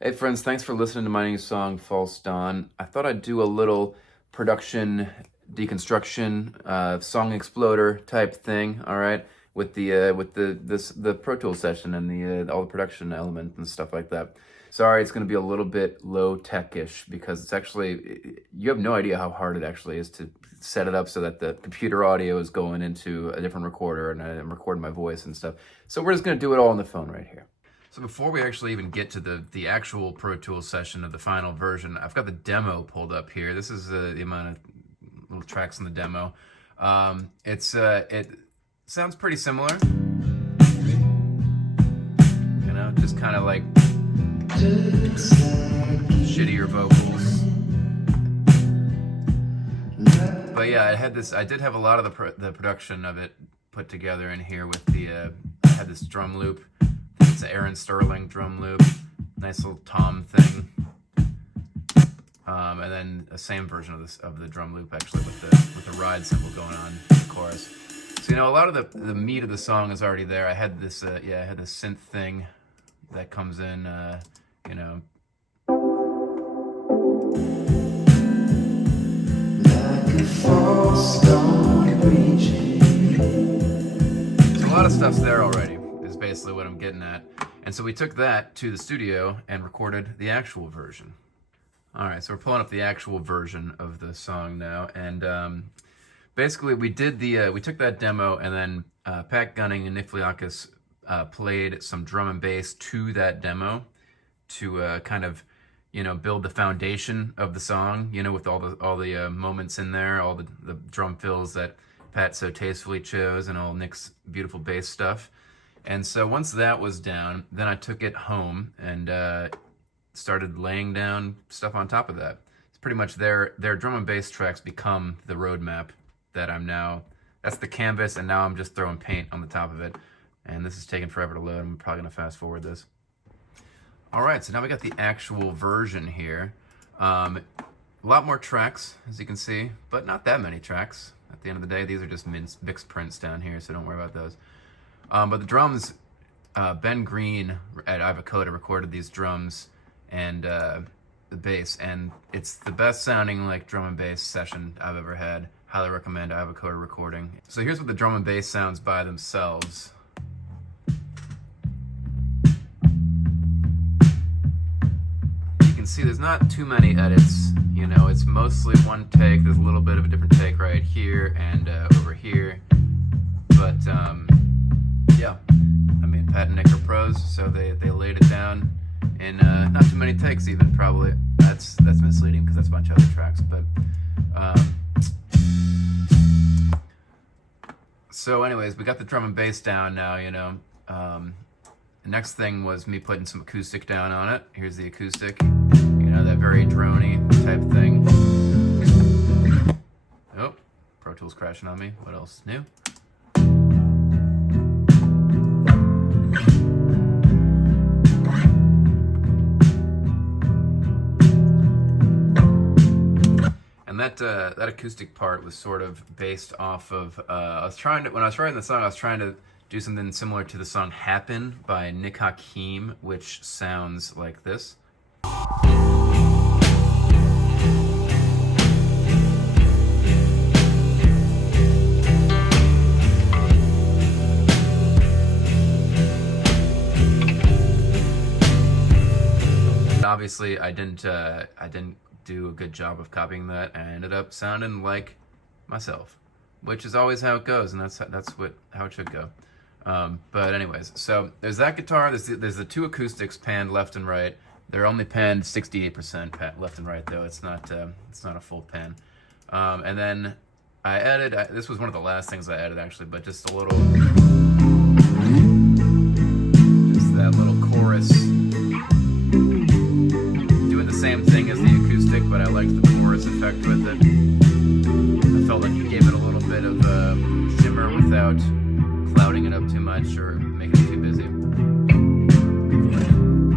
Hey friends, thanks for listening to my new song, False Dawn. I thought I'd do a little production deconstruction, song exploder type thing, all right, with the Pro Tools session and the all the production elements and stuff like that. Sorry, it's going to be a little bit low tech-ish because it's actually you have no idea how hard it actually is to set it up so that the computer audio is going into a different recorder and I'm recording my voice and stuff. So we're just going to do it all on the phone right here. So before we actually even get to the actual Pro Tools session of the final version, I've got the demo pulled up here. This is the amount of little tracks in the demo. It sounds pretty similar, you know, just kind of like shittier vocals. But yeah, I did have a lot of the production of it put together in here with I had this drum loop. It's an Aaron Sterling drum loop, nice little tom thing, and then a same version of the drum loop actually with the ride cymbal going on in the chorus. So a lot of the meat of the song is already there. I had this I had this synth thing that comes in, Like a false dawn reaching. So a lot of stuff's there already. Basically what I'm getting at. And so we took that to the studio and recorded the actual version. Alright, so we're pulling up the actual version of the song now, and basically we took that demo and then Pat Gunning and Nick Fliakis played some drum and bass to that demo to kind of build the foundation of the song, with all the moments in there, all the drum fills that Pat so tastefully chose, and all Nick's beautiful bass stuff. And so once that was down, then I took it home and started laying down stuff on top of that. It's pretty much their drum and bass tracks become the roadmap that that's the canvas, and now I'm just throwing paint on the top of it. And this is taking forever to load. I'm probably gonna fast forward this. All right, so now we got the actual version here. A lot more tracks, as you can see, but not that many tracks. At the end of the day, these are just mixed prints down here, so don't worry about those. But the drums, Ben Green at Ivacoda recorded these drums and the bass, and it's the best sounding like drum and bass session I've ever had. Highly recommend Ivacoda recording. So here's what the drum and bass sounds by themselves. You can see there's not too many edits, it's mostly one take. There's a little bit of a different take right here and over here, but yeah, I mean, Pat and Nick are pros, so they laid it down in not too many takes even, probably. That's misleading because that's a bunch of other tracks, but so anyways, we got the drum and bass down now, the next thing was me putting some acoustic down on it. Here's the acoustic, that very droney type thing. Oh, Pro Tools crashing on me. What else is new? And that acoustic part was sort of based off of when I was writing the song, I was trying to do something similar to the song "Happen" by Nick Hakim, which sounds like this. Obviously, I didn't do a good job of copying that. I ended up sounding like myself, which is always how it goes, and that's how it should go. But anyways, so there's that guitar. There's the two acoustics panned left and right. They're only panned 68% left and right, though. It's not a full pan. And then I added. This was one of the last things I added actually, but just a little, just that little chorus. Same thing as the acoustic, but I liked the chorus effect with it. I felt like it gave it a little bit of shimmer without clouding it up too much or making it too busy.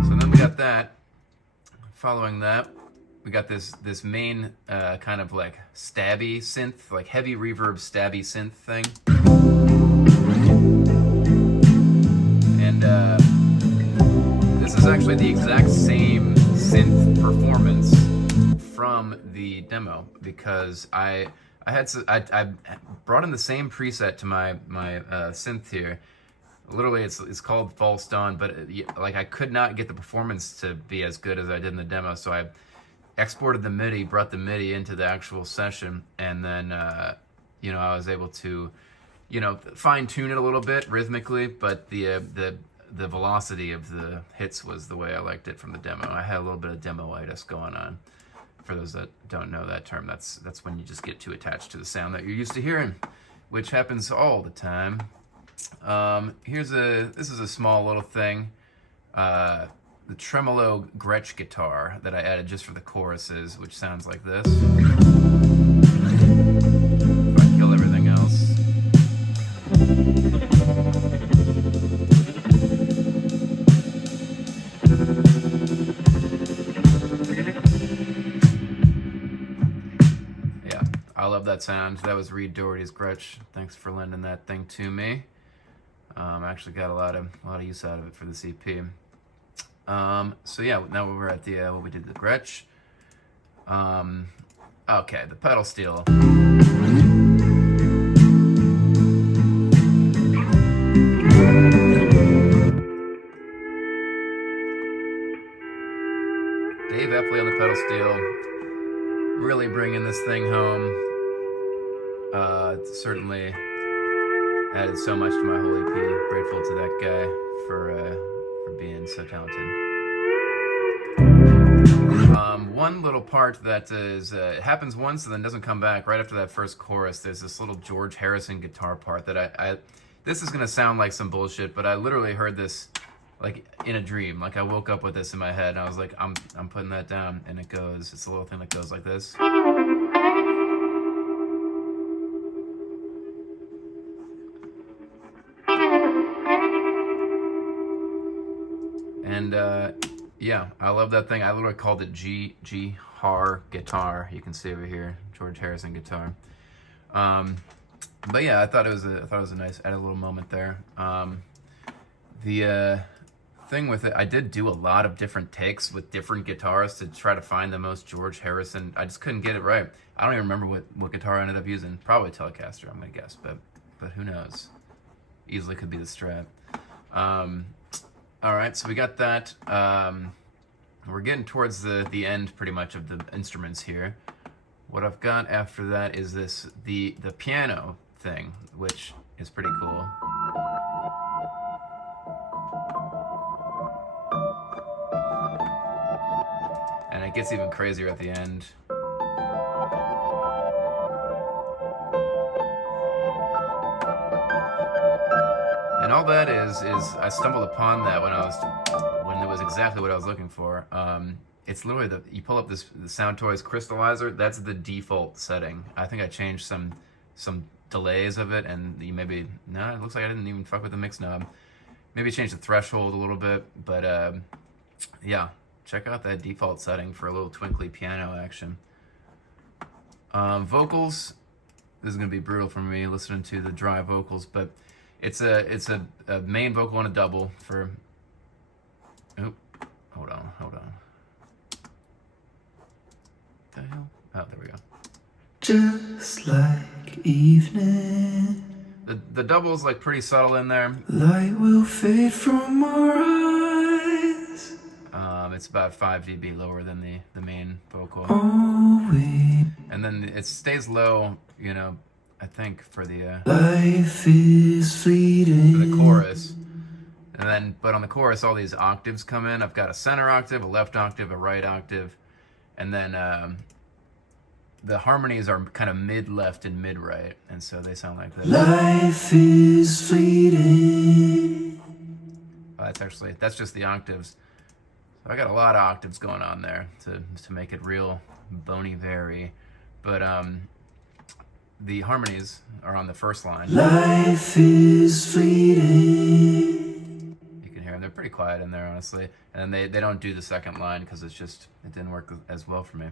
So then we got that. Following that, we got this main kind of like stabby synth, like heavy reverb stabby synth thing. And this is actually the exact same synth performance from the demo, because I brought in the same preset to my synth here. Literally, it's called False Dawn, but like I could not get the performance to be as good as I did in the demo, so I exported the MIDI, brought the MIDI into the actual session, and then you know, I was able to, you know, fine tune it a little bit rhythmically, but the velocity of the hits was the way I liked it from the demo. I had a little bit of demo-itis going on. For those that don't know that term, that's when you just get too attached to the sound that you're used to hearing, which happens all the time. This is a small little thing. The tremolo Gretsch guitar that I added just for the choruses, which sounds like this. If I kill everything else. Yeah, I love that sound. That was Reed Doherty's Gretsch. Thanks for lending that thing to me. I actually got a lot of use out of it for this EP. So yeah, now we're at the what we did, the Gretsch. Okay, the pedal steel. Dave Epley on the pedal steel, really bringing this thing home. Certainly added so much to my whole EP. Grateful to that guy for being so talented. One little part that is it happens once and then doesn't come back. Right after that first chorus, there's this little George Harrison guitar part that I this is gonna sound like some bullshit, but I literally heard this like in a dream. Like I woke up with this in my head and I was like, I'm putting that down, and it's a little thing that goes like this. And yeah, I love that thing. I literally called it G Har guitar. You can see over here, George Harrison guitar. But yeah, I thought it was a nice, added a little moment there. The thing with it, I did do a lot of different takes with different guitars to try to find the most George Harrison. I just couldn't get it right. I don't even remember what guitar I ended up using. Probably Telecaster, I'm gonna guess, but who knows? Easily could be the Strat. All right, so we got that. We're getting towards the end pretty much of the instruments here. What I've got after that is the piano thing, which is pretty cool. And it gets even crazier at the end. And all that is I stumbled upon that when it was exactly what I was looking for. It's literally you pull up the Sound Toys Crystallizer. That's the default setting. I think I changed some delays of it, and it looks like I didn't even fuck with the mix knob. Maybe change the threshold a little bit, but yeah, check out that default setting for a little twinkly piano action. Vocals. This is gonna be brutal for me listening to the dry vocals, but it's a main vocal and a double for. Oop, hold on. The hell? Oh, there we go. Just like evening. The double's like pretty subtle in there. Light will fade from our eyes. It's about 5 dB lower than the main vocal. And then it stays low, you know, I think for the life is fleeting. for the chorus. And then, but on the chorus, all these octaves come in. I've got a center octave, a left octave, a right octave, and then the harmonies are kind of mid-left and mid-right, and so they sound like this. Life is fleeting. That's just the octaves. So I got a lot of octaves going on there to make it real bony very, but the harmonies are on the first line. Life is fleeting. You can hear them. They're pretty quiet in there, honestly. And they don't do the second line because it didn't work as well for me.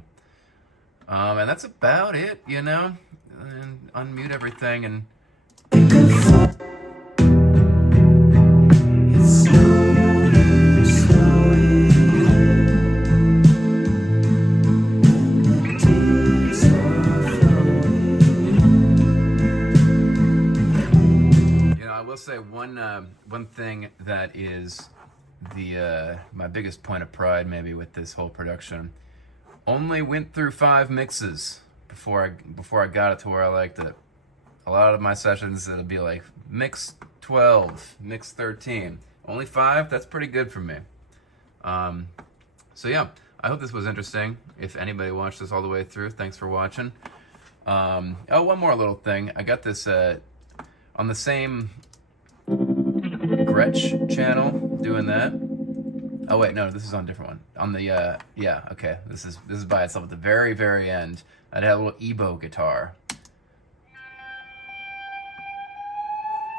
And that's about it, you know. And unmute everything and. It's snowing, snowing. one thing that is the my biggest point of pride maybe with this whole production, only went through 5 mixes before I got it to where I liked it. A lot of my sessions it'll be like mix 12, mix 13. Only 5, that's pretty good for me. So yeah, I hope this was interesting. If anybody watched this all the way through, thanks for watching. Oh, one more little thing. I got this on the same Gretsch channel, doing that. Oh wait, no, this is on a different one. On the yeah, okay. This is by itself at the very, very end. I had a little Ebo guitar.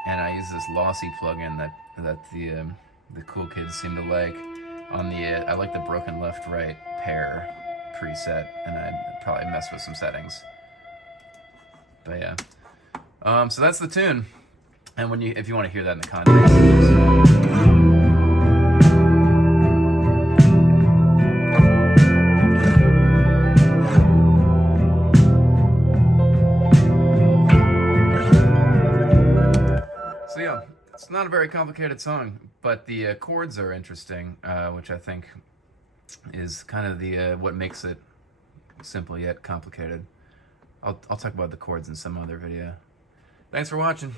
And I use this Lossy plugin that the cool kids seem to like. On the I like the broken left right pair preset, and I probably messed with some settings. But yeah, so that's the tune. And if you want to hear that in the context. So yeah, it's not a very complicated song, but the chords are interesting, which I think is kind of the what makes it simple yet complicated. I'll talk about the chords in some other video. Thanks for watching.